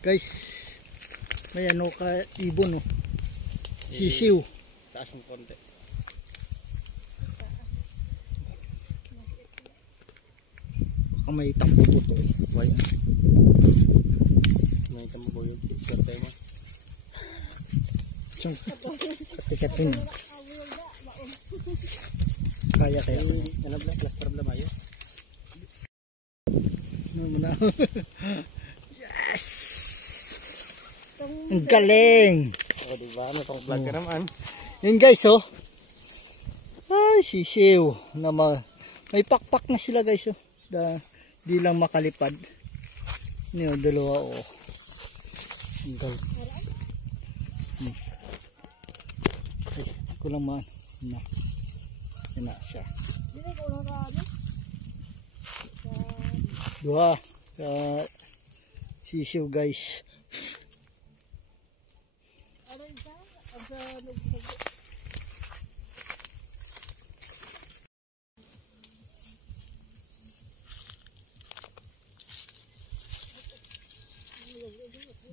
Guys, may ano ka ibon oh. Sisiw. Taas mo konti. Baka may takbo po to eh. Why? May tamo ko yung swerte mo. Siyang katikatin. Kaya. Ano ba? Plus problem ayo. Ano muna. Yes! Ang galing! O diba? Ano itong vlog ka naman? Yun guys oh. Ay sisiw. May pakpak na sila guys oh. Di lang makalipad. Niyo dalawa oh. Ang galing. Ay, ko lang man. Yan na siya. Dua. Sisiw guys.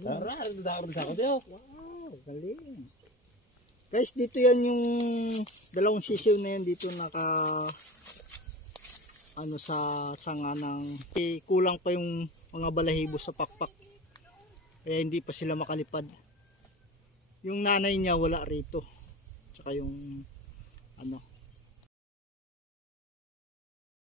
Wow, galing. Guys, dito yan yung dalawang sisiw na yan dito sa sanga ng kulang pa yung mga balahibo sa pakpak. Kaya hindi pa sila makalipad. Yung nanay niya wala rito. Tsaka yung